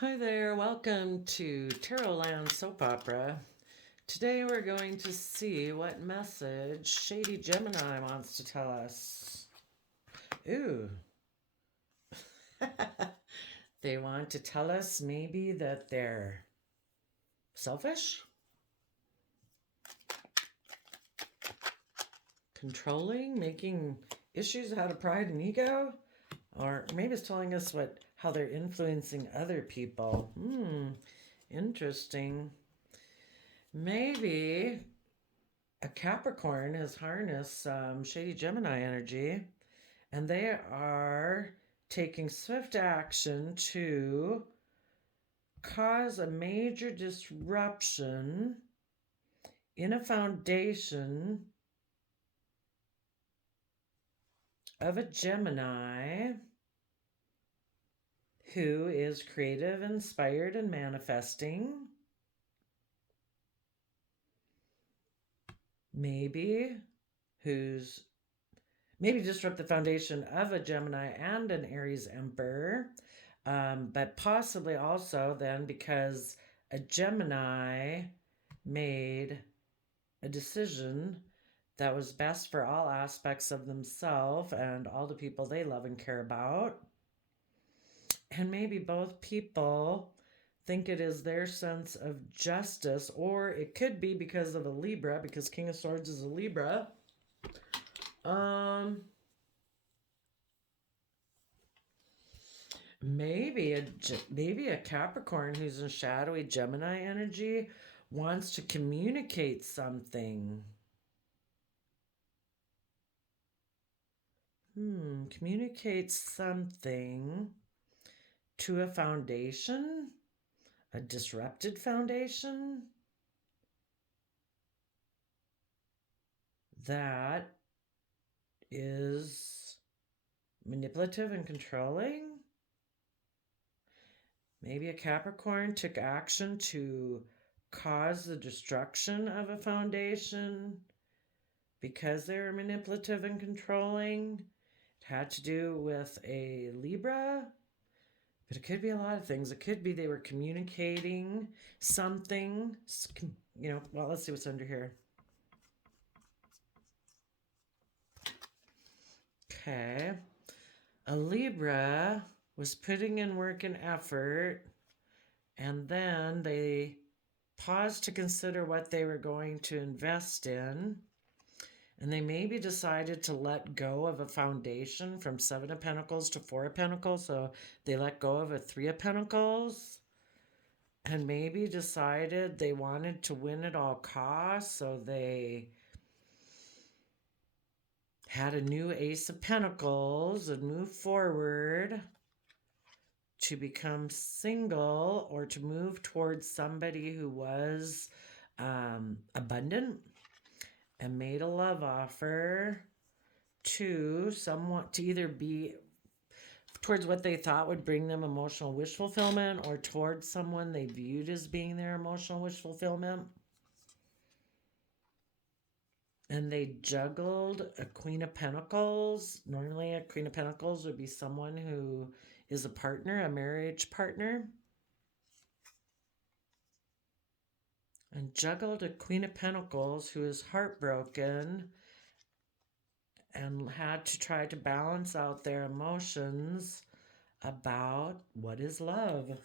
Hi there, welcome to Tarot Land Soap Opera. Today we're going to see what message Shady Gemini wants to tell us. Ooh. They want to tell us maybe that they're selfish, controlling, making issues out of pride and ego, or maybe it's telling us how they're influencing other people. Interesting. Maybe a Capricorn has harnessed some shady Gemini energy, and they are taking swift action to cause a major disruption in a foundation of a Gemini who is creative, inspired, and manifesting. Maybe disrupt the foundation of a Gemini and an Aries Emperor, but possibly also then because a Gemini made a decision that was best for all aspects of themselves and all the people they love and care about. And maybe both people think it is their sense of justice, or it could be because of a Libra, because King of Swords is a Libra. Maybe a Capricorn who's in shadowy Gemini energy wants to communicate something. Communicate something to a foundation, a disrupted foundation that is manipulative and controlling. Maybe a Capricorn took action to cause the destruction of a foundation because they were manipulative and controlling. It had to do with a Libra, but it could be a lot of things. It could be they were communicating something, well, let's see what's under here. Okay. A Libra was putting in work and effort, and then they paused to consider what they were going to invest in, and they maybe decided to let go of a foundation from 7 of Pentacles to 4 of Pentacles, so they let go of a 3 of Pentacles, and maybe decided they wanted to win at all costs, so they had a new Ace of Pentacles and moved forward to become single or to move towards somebody who was abundant and made a love offer to someone, to either be towards what they thought would bring them emotional wish fulfillment or towards someone they viewed as being their emotional wish fulfillment. And they juggled a Queen of Pentacles. Normally a Queen of Pentacles would be someone who is a partner, a marriage partner. And juggled a Queen of Pentacles who is heartbroken and had to try to balance out their emotions about what is love.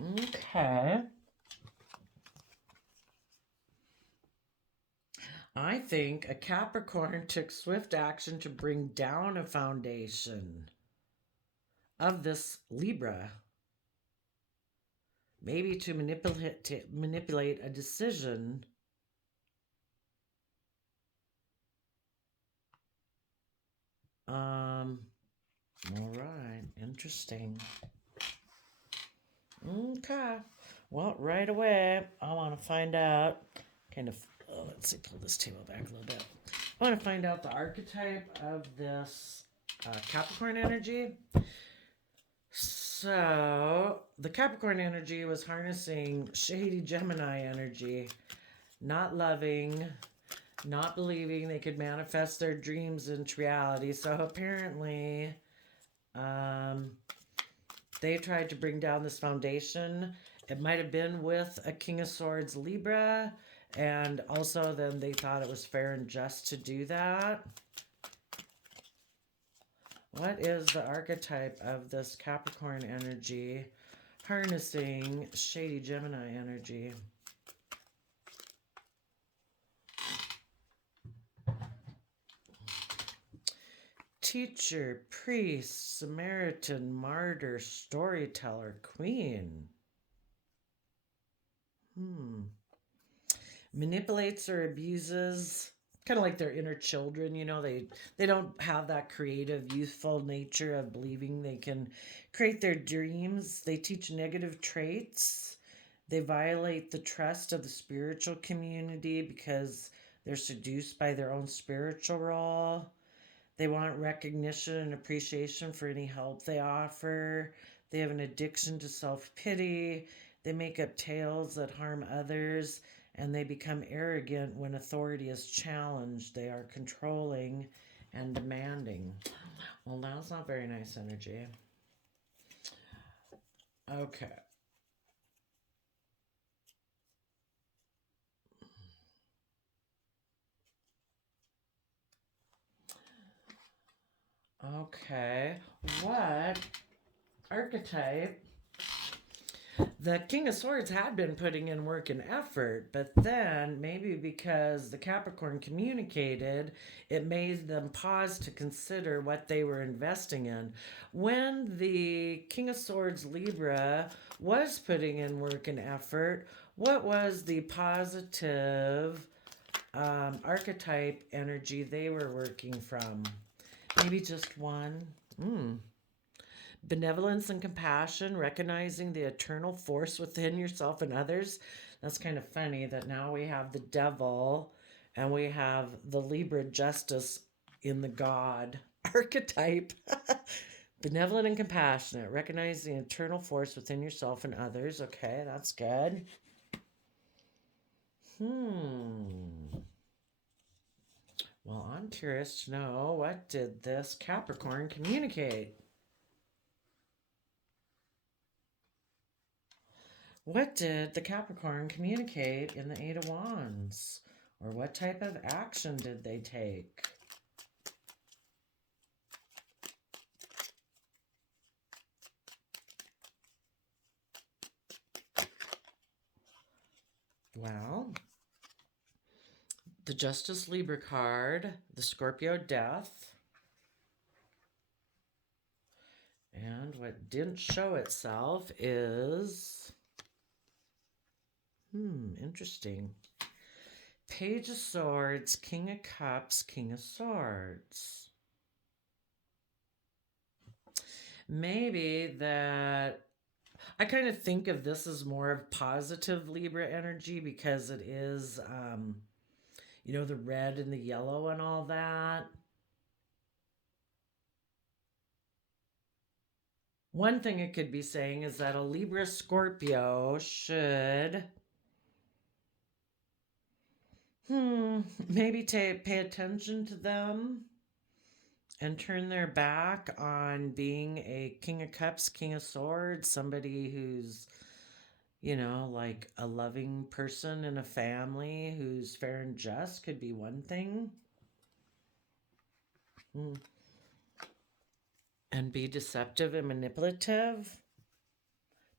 Okay. I think a Capricorn took swift action to bring down a foundation of this Libra. Maybe to manipulate a decision. All right, interesting. Okay. Well, right away, I want to find out let's see, pull this table back a little bit. I want to find out the archetype of this Capricorn energy. So, the Capricorn energy was harnessing shady Gemini energy, not loving, not believing they could manifest their dreams into reality. So, apparently, They tried to bring down this foundation. It might have been with a King of Swords Libra, and also then they thought it was fair and just to do that. What is the archetype of this Capricorn energy harnessing shady Gemini energy? Teacher, priest, Samaritan, martyr, storyteller, queen. Manipulates or abuses, kind of like their inner children, you know, they don't have that creative, youthful nature of believing they can create their dreams. They teach negative traits. They violate the trust of the spiritual community because they're seduced by their own spiritual role. They want recognition and appreciation for any help they offer. They have an addiction to self pity. They make up tales that harm others, and they become arrogant when authority is challenged. They are controlling and demanding. Well, that's not very nice energy. Okay. Okay. What archetype? The King of Swords had been putting in work and effort, but then maybe because the Capricorn communicated, it made them pause to consider what they were investing in. When the King of Swords Libra was putting in work and effort, what was the positive archetype energy they were working from? Maybe just one. Benevolence and compassion, recognizing the eternal force within yourself and others. That's kind of funny that now we have the devil and we have the Libra justice in the God archetype. Benevolent and compassionate, recognizing the eternal force within yourself and others. Okay, that's good. Well, I'm curious to know, what did this Capricorn communicate? What did the Capricorn communicate in the Eight of Wands? Or what type of action did they take? Well, the Justice Libra card, the Scorpio Death, and what didn't show itself is, interesting. Page of Swords, King of Cups, King of Swords. Maybe that I kind of think of this as more of positive Libra energy because it is, the red and the yellow and all that. One thing it could be saying is that a Libra Scorpio should maybe pay attention to them and turn their back on being a King of Cups, King of Swords, somebody who's, like a loving person in a family who's fair and just could be one thing. And be deceptive and manipulative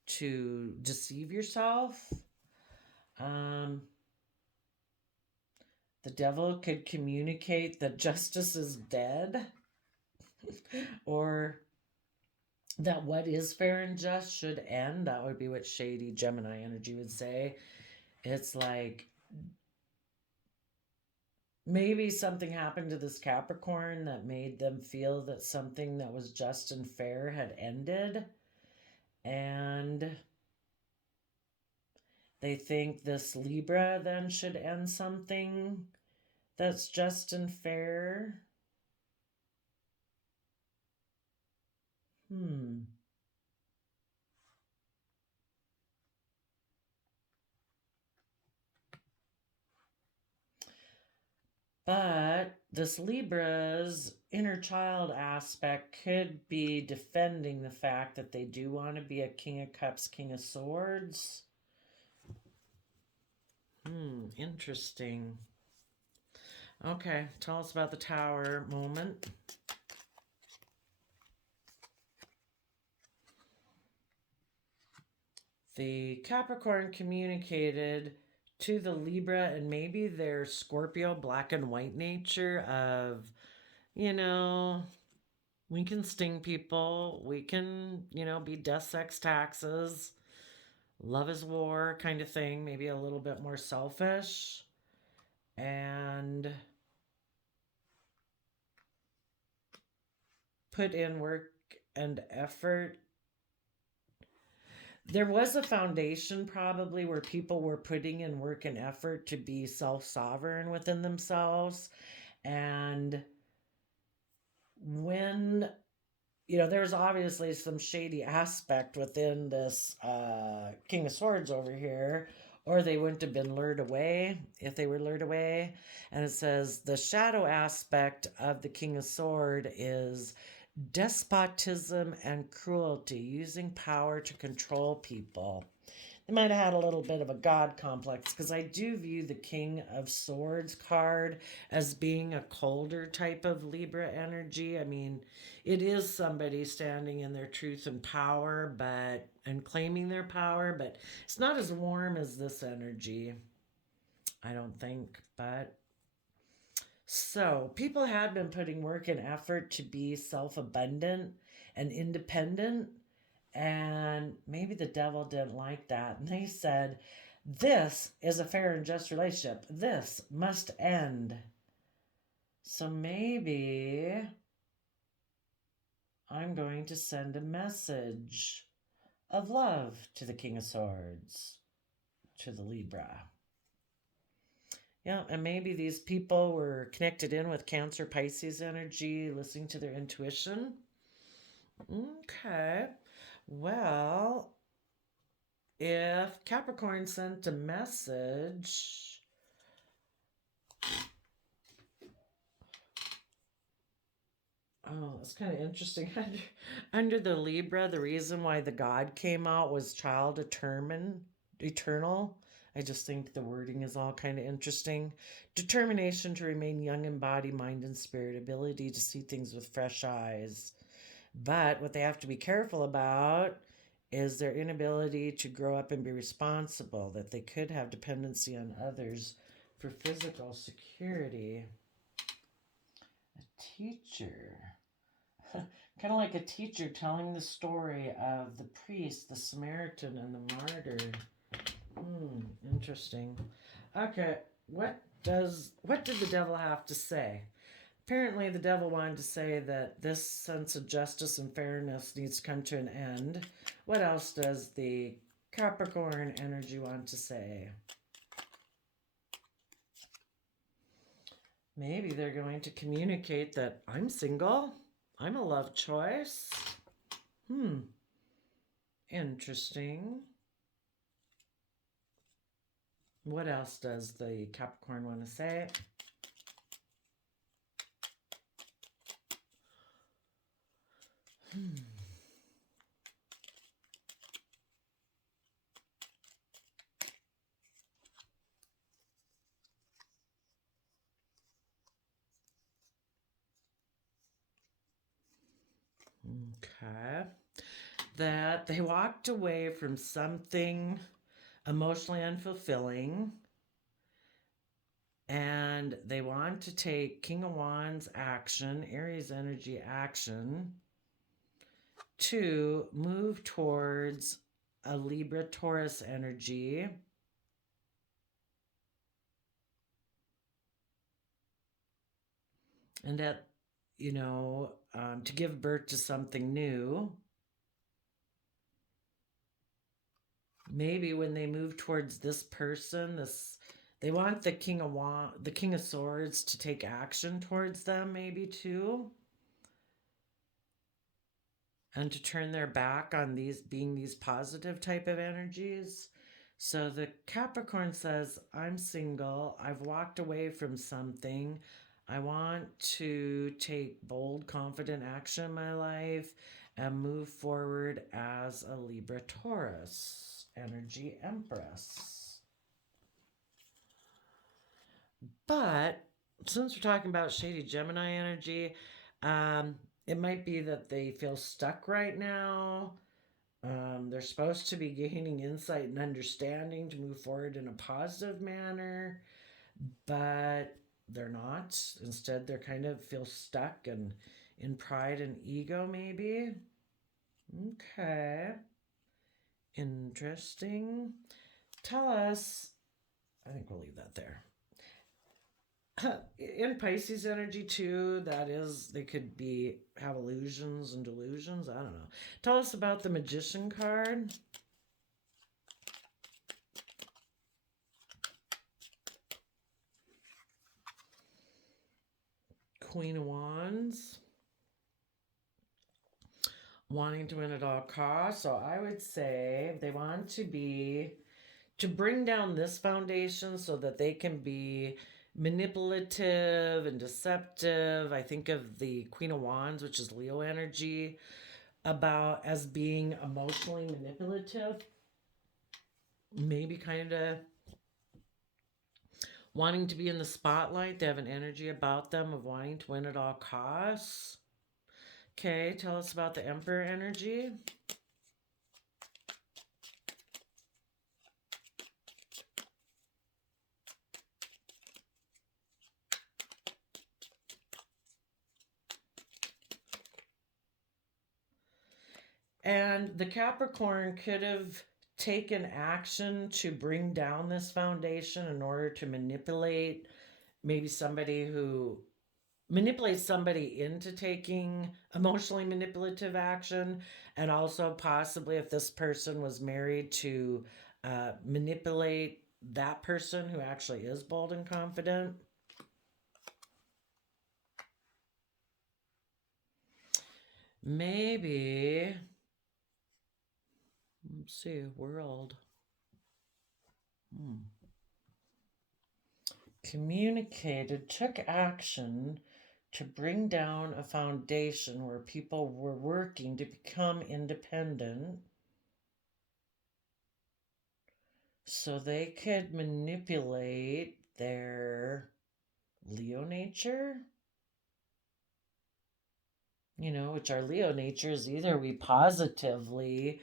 to deceive yourself. The devil could communicate that justice is dead, or that what is fair and just should end. That would be what shady Gemini energy would say. It's like maybe something happened to this Capricorn that made them feel that something that was just and fair had ended, and they think this Libra then should end something that's just and fair. But this Libra's inner child aspect could be defending the fact that they do want to be a King of Cups, King of Swords. Interesting. Okay, tell us about the Tower moment. The Capricorn communicated to the Libra and maybe their Scorpio black and white nature of, you know, we can sting people, we can, be death, sex, taxes, love is war kind of thing, maybe a little bit more selfish. And put in work and effort. There was a foundation probably where people were putting in work and effort to be self-sovereign within themselves. And when, there's obviously some shady aspect within this King of Swords over here, or they wouldn't have been lured away if they were lured away. And it says the shadow aspect of the King of Sword is despotism and cruelty, using power to control people. They might have had a little bit of a god complex, because I do view the King of Swords card as being a colder type of Libra energy. I mean, it is somebody standing in their truth and power, and claiming their power, but it's not as warm as this energy, I don't think. But so people had been putting work and effort to be self-abundant and independent, and maybe the devil didn't like that. And they said, this is a fair and just relationship. This must end. So maybe I'm going to send a message of love to the King of Swords, to the Libra. Yeah, and maybe these people were connected in with Cancer, Pisces energy, listening to their intuition. Okay. Well, if Capricorn sent a message, that's kind of interesting. Under the Libra, the reason why the god came out was child eternal. I just think the wording is all kind of interesting. Determination to remain young in body, mind, and spirit. Ability to see things with fresh eyes. But what they have to be careful about is their inability to grow up and be responsible, that they could have dependency on others for physical security. A teacher. Kind of like a teacher telling the story of the priest, the Samaritan, and the martyr. Interesting. Okay, what did the devil have to say? Apparently the devil wanted to say that this sense of justice and fairness needs to come to an end. What else does the Capricorn energy want to say? Maybe they're going to communicate that I'm single. I'm a love choice. Interesting. What else does the Capricorn want to say? Okay. That they walked away from something emotionally unfulfilling, and they want to take King of Wands action, Aries energy action, to move towards a Libra Taurus energy. And that, to give birth to something new. Maybe when they move towards this person, they want the King of Swords to take action towards them, maybe too. And to turn their back on these positive type of energies. So the Capricorn says, I'm single. I've walked away from something. I want to take bold, confident action in my life and move forward as a Libra Taurus energy Empress. But since we're talking about shady Gemini energy, it might be that they feel stuck right now. They're supposed to be gaining insight and understanding to move forward in a positive manner, but they're not. Instead, they're kind of feel stuck and in pride and ego, maybe. Okay. Interesting. Tell us, I think we'll leave that there. In Pisces energy too, that is, they could be have illusions and delusions. I don't know. Tell us about the Magician card. Queen of Wands. Wanting to win at all costs. So I would say they want to bring down this foundation so that they can be manipulative and deceptive. I think of the Queen of Wands, which is Leo energy, about as being emotionally manipulative. Maybe kind of wanting to be in the spotlight. They have an energy about them of wanting to win at all costs. Okay, tell us about the Emperor energy. And the Capricorn could have taken action to bring down this foundation in order to manipulate maybe somebody who manipulates somebody into taking emotionally manipulative action, and also possibly if this person was married to manipulate that person who actually is bold and confident. Maybe, let's see, world. Communicated, took action to bring down a foundation where people were working to become independent so they could manipulate their Leo nature. You know, which our Leo nature is either we positively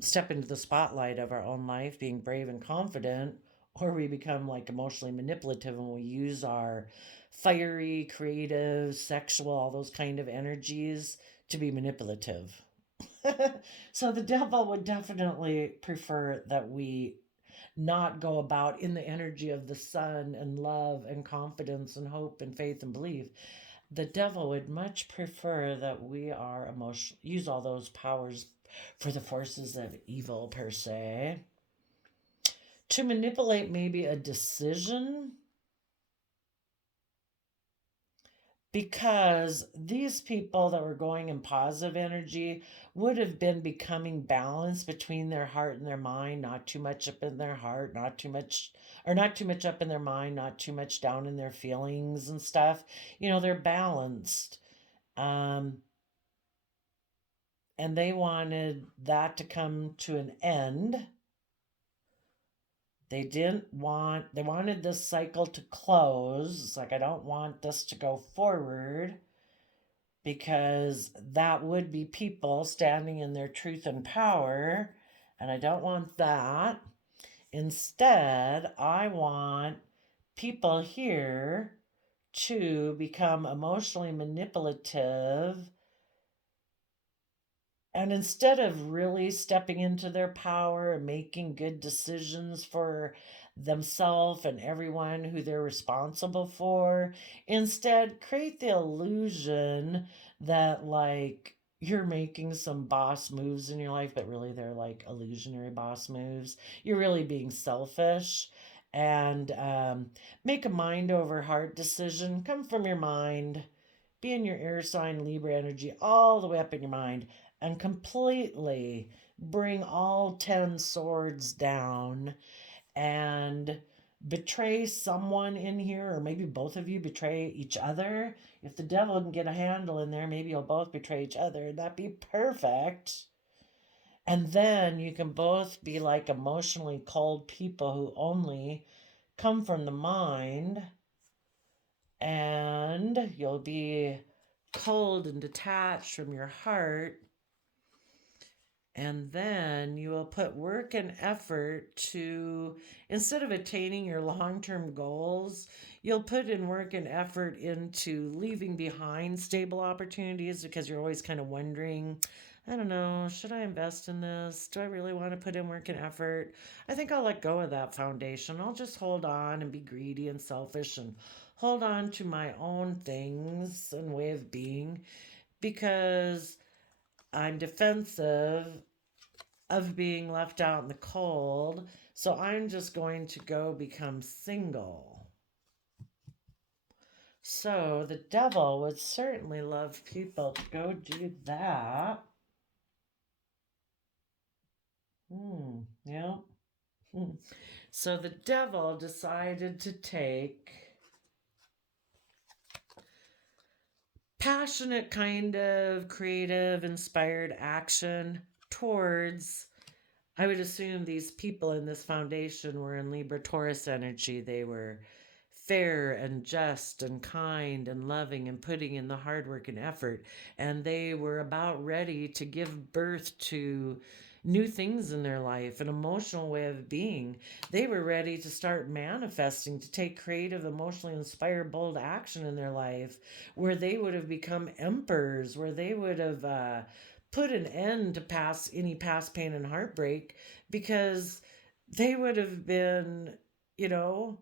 step into the spotlight of our own life, being brave and confident, or we become like emotionally manipulative and we use our fiery, creative, sexual, all those kind of energies to be manipulative. So the devil would definitely prefer that we not go about in the energy of the sun and love and confidence and hope and faith and belief. The devil would much prefer that we are use all those powers for the forces of evil per se, to manipulate maybe a decision, because these people that were going in positive energy would have been becoming balanced between their heart and their mind, not too much up in their heart, not too much up in their mind, not too much down in their feelings and stuff. You know, they're balanced. And they wanted that to come to an end. They wanted this cycle to close. It's like, I don't want this to go forward, because that would be people standing in their truth and power, and I don't want that. Instead, I want people here to become emotionally manipulative, and instead of really stepping into their power and making good decisions for themselves and everyone who they're responsible for, instead create the illusion that like you're making some boss moves in your life, but really they're like illusionary boss moves. You're really being selfish, and make a mind over heart decision. Come from your mind. Be in your air sign Libra energy all the way up in your mind, and completely bring all 10 swords down and betray someone in here, or maybe both of you betray each other. If the devil can get a handle in there, maybe you'll both betray each other. That'd be perfect. And then you can both be like emotionally cold people who only come from the mind, and you'll be cold and detached from your heart. And then you will put work and effort to, instead of attaining your long term goals, you'll put in work and effort into leaving behind stable opportunities because you're always kind of wondering, I don't know, should I invest in this? Do I really want to put in work and effort? I think I'll let go of that foundation. I'll just hold on and be greedy and selfish and hold on to my own things and way of being because I'm defensive of being left out in the cold. So I'm just going to go become single. So the devil would certainly love people to go do that. Yeah. So the devil decided to take passionate, kind of creative, inspired action towards, I would assume these people in this foundation were in Libra Taurus energy. They were fair and just and kind and loving and putting in the hard work and effort. And they were about ready to give birth to new things in their life, an emotional way of being. They were ready to start manifesting, to take creative, emotionally inspired, bold action in their life, where they would have become emperors, where they would have put an end to any past pain and heartbreak, because they would have been, you know,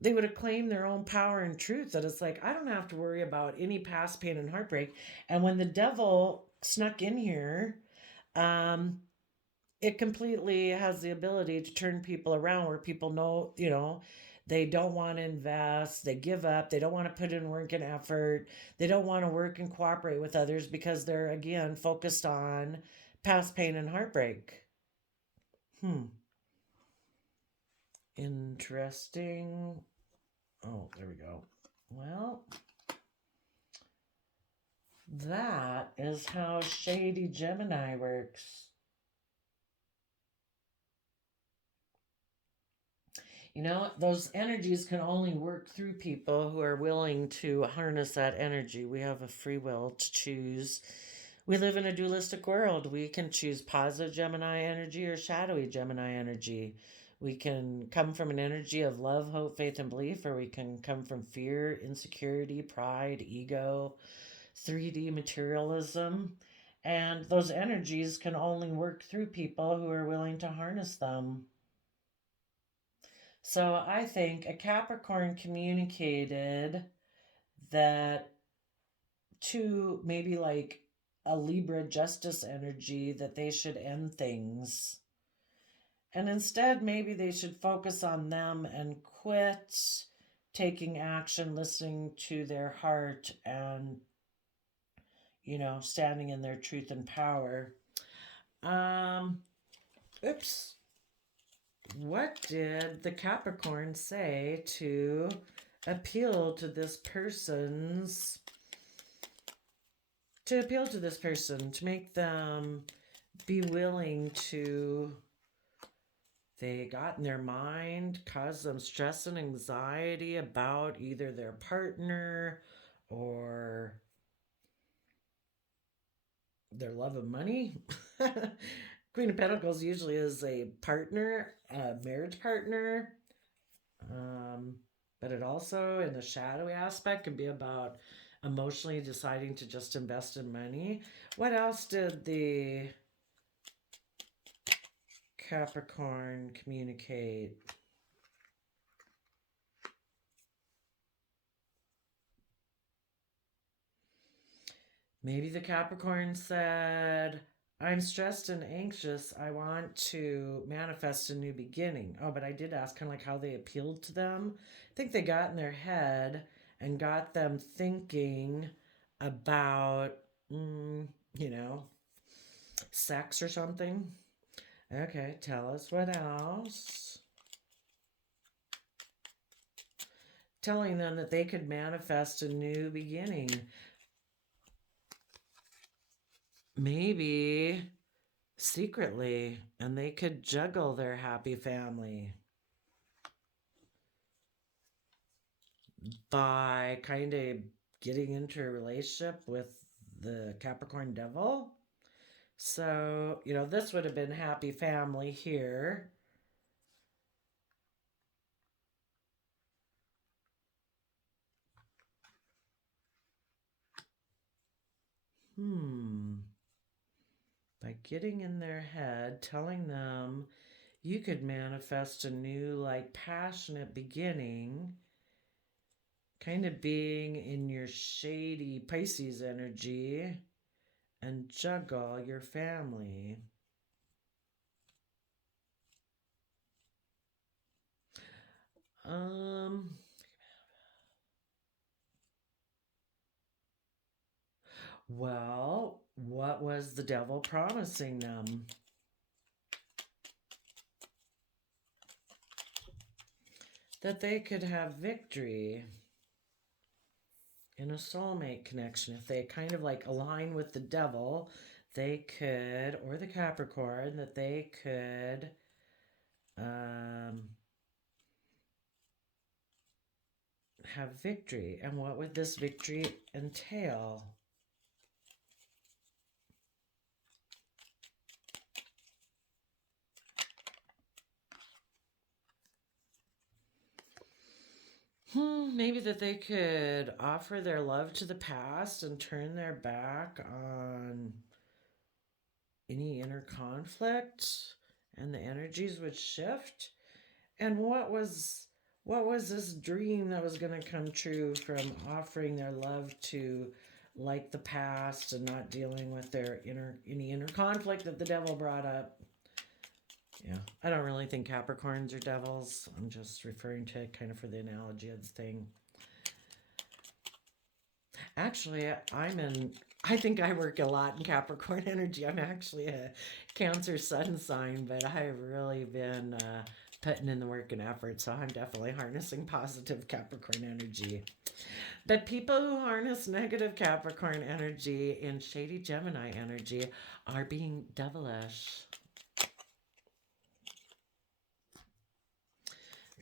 they would have claimed their own power and truth, that it's like, I don't have to worry about any past pain and heartbreak. And when the devil snuck in here, um, it completely has the ability to turn people around, where people know, they don't want to invest, they give up, they don't want to put in work and effort, they don't want to work and cooperate with others because they're, again, focused on past pain and heartbreak. Interesting. Oh, there we go. Well, that is how shady Gemini works. Those energies can only work through people who are willing to harness that energy. We have a free will to choose. We live in a dualistic world. We can choose positive Gemini energy or shadowy Gemini energy. We can come from an energy of love, hope, faith, and belief, or we can come from fear, insecurity, pride, ego, 3D materialism. And those energies can only work through people who are willing to harness them. So I think a Capricorn communicated that to maybe like a Libra justice energy, that they should end things. And instead, maybe they should focus on them and quit taking action, listening to their heart, and, standing in their truth and power. Oops. What did the Capricorn say to appeal to this person's to make them be willing to, they got in their mind, cause them stress and anxiety about either their partner or their love of money? Queen of Pentacles usually is a partner, a marriage partner. But it also, in the shadowy aspect, can be about emotionally deciding to just invest in money. What else did the Capricorn communicate? Maybe the Capricorn said, I'm stressed and anxious. I want to manifest a new beginning. Oh, but I did ask kind of like how they appealed to them. I think they got in their head and got them thinking about, sex or something. Okay, tell us what else. Telling them that they could manifest a new beginning. Maybe secretly, and they could juggle their happy family by kind of getting into a relationship with the Capricorn devil. So, this would have been happy family here. By getting in their head, telling them you could manifest a new, like, passionate beginning, kind of being in your shady Pisces energy and juggle your family. Um, well, what was the devil promising them? That they could have victory in a soulmate connection. If they kind of like align with the devil, they could, or the Capricorn, that they could have victory. And what would this victory entail? Maybe that they could offer their love to the past and turn their back on any inner conflict, and the energies would shift. And what was this dream that was going to come true from offering their love to like the past and not dealing with their any inner conflict that the devil brought up? Yeah, I don't really think Capricorns are devils. I'm just referring to kind of for the analogy of the thing. Actually, I think I work a lot in Capricorn energy. I'm actually a Cancer sun sign, but I've really been putting in the work and effort, so I'm definitely harnessing positive Capricorn energy. But people who harness negative Capricorn energy and shady Gemini energy are being devilish.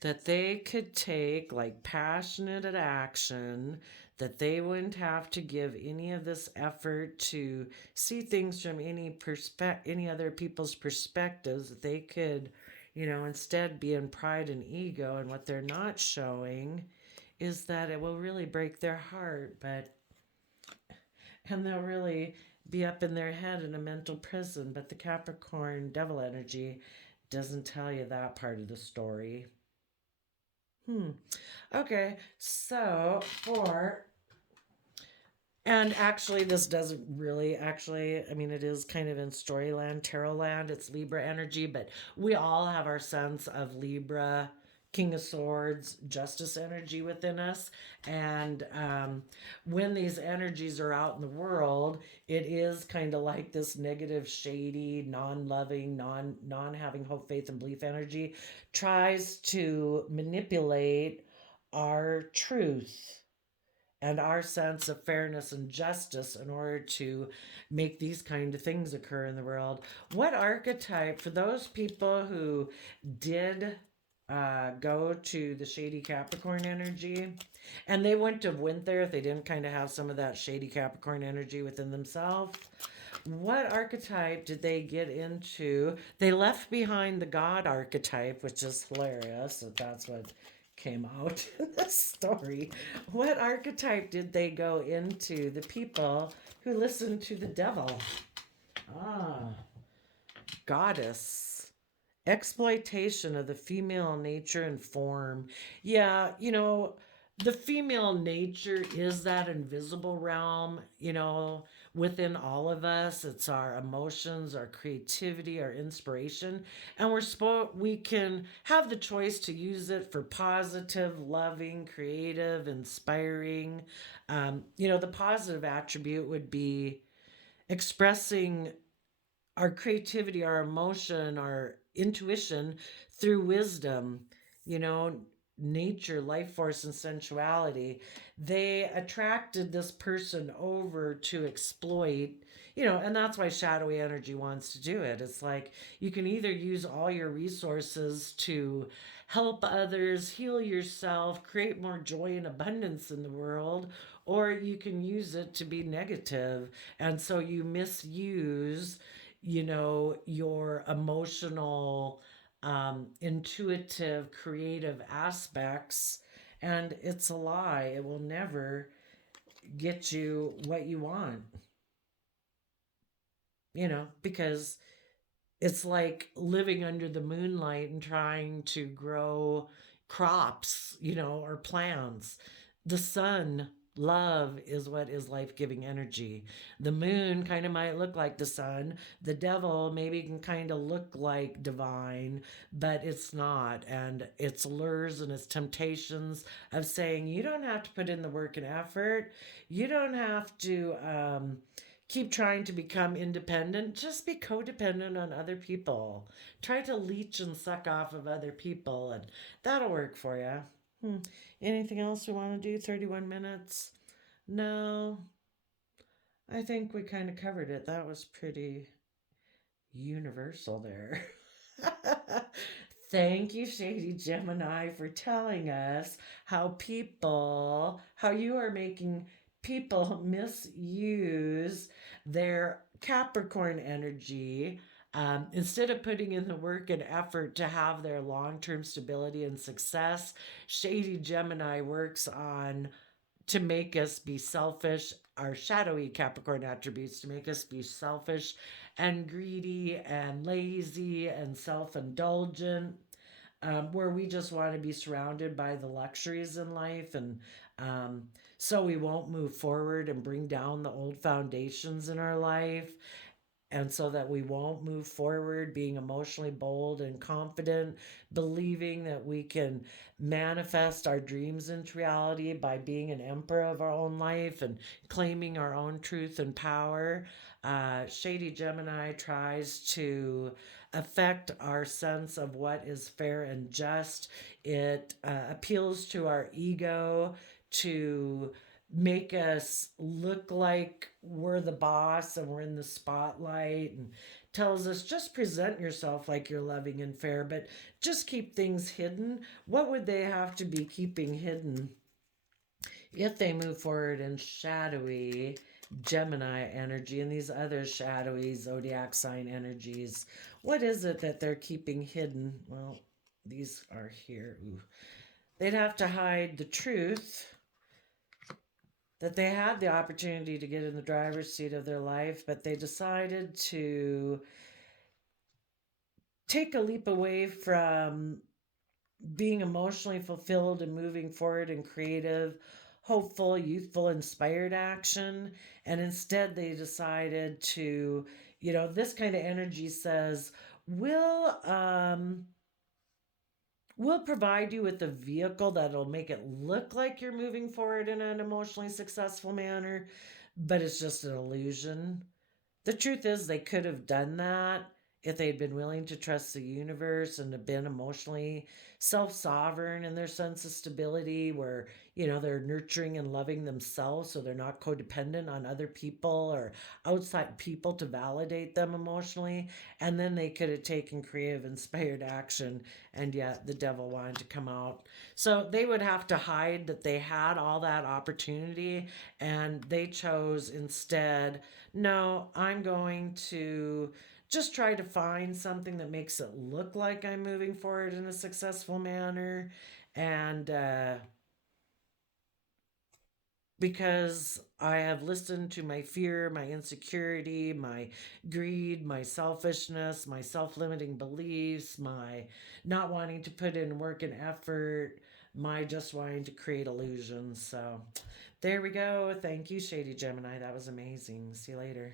That they could take like passionate action, that they wouldn't have to give any of this effort to see things from any other people's perspectives, that they could, instead be in pride and ego. And what they're not showing is that it will really break their heart, and they'll really be up in their head in a mental prison. But the Capricorn devil energy doesn't tell you that part of the story. Okay, so and actually, this doesn't really actually, I mean, it is kind of in storyland, tarot land, it's Libra energy, but we all have our sense of Libra, King of Swords, Justice energy within us. And when these energies are out in the world, it is kind of like this negative, shady, non-loving, non having hope, faith, and belief energy tries to manipulate our truth and our sense of fairness and justice in order to make these kind of things occur in the world. What archetype, for those people who did go to the shady Capricorn energy, and they wouldn't have went there if they didn't kind of have some of that shady Capricorn energy within themselves, what archetype did they get into? They left behind the God archetype, which is hilarious that that's what came out in this story. What archetype did they go into? The people who listened to the devil. Ah, goddess. Exploitation of the female nature and form. Yeah, the female nature is that invisible realm, within all of us. It's our emotions, our creativity, our inspiration, and we can have the choice to use it for positive, loving, creative, inspiring. The positive attribute would be expressing our creativity, our emotion, our intuition through wisdom, you know, nature, life force, and sensuality. They attracted this person over to exploit, and that's why shadowy energy wants to do it. It's like you can either use all your resources to help others, heal yourself, create more joy and abundance in the world, or you can use it to be negative. And so you misuse your emotional, intuitive, creative aspects. And it's a lie. It will never get you what you want, because it's like living under the moonlight and trying to grow crops, or plants. The sun, love, is what is life giving energy. The moon kind of might look like the sun. The devil maybe can kind of look like divine, but it's not. And its lures and its temptations of saying, you don't have to put in the work and effort, you don't have to. Keep trying to become independent, just be codependent on other people. Try to leech and suck off of other people, and that'll work for you. Anything else we want to do? 31 minutes? No, I think we kind of covered it. That was pretty universal there. Thank you, Shady Gemini, for telling us how you are making people misuse their Capricorn energy. Instead of putting in the work and effort to have their long term stability and success, Shady Gemini works on to make us be selfish, our shadowy Capricorn attributes to make us be selfish and greedy and lazy and self indulgent, where we just want to be surrounded by the luxuries in life. And um, so we won't move forward and bring down the old foundations in our life, and so that we won't move forward being emotionally bold and confident, believing that we can manifest our dreams into reality by being an emperor of our own life and claiming our own truth and power. Shady Gemini tries to affect our sense of what is fair and just. It appeals to our ego to make us look like we're the boss and we're in the spotlight, and tells us just present yourself like you're loving and fair, but just keep things hidden. What would they have to be keeping hidden if they move forward in shadowy Gemini energy and these other shadowy zodiac sign energies? What is it that they're keeping hidden? Well, these are here. Ooh. They'd have to hide the truth that they had the opportunity to get in the driver's seat of their life, but they decided to take a leap away from being emotionally fulfilled and moving forward in creative, hopeful, youthful, inspired action. And instead, they decided to, this kind of energy says, we'll, um, we'll provide you with a vehicle that'll make it look like you're moving forward in an emotionally successful manner, but it's just an illusion. The truth is, they could have done that if they'd been willing to trust the universe and have been emotionally self sovereign in their sense of stability, where, they're nurturing and loving themselves so they're not codependent on other people or outside people to validate them emotionally. And then they could have taken creative, inspired action, and yet the devil wanted to come out. So they would have to hide that they had all that opportunity, and they chose instead, no, I'm going to just try to find something that makes it look like I'm moving forward in a successful manner. And because I have listened to my fear, my insecurity, my greed, my selfishness, my self limiting beliefs, my not wanting to put in work and effort, my just wanting to create illusions. So there we go. Thank you, Shady Gemini. That was amazing. See you later.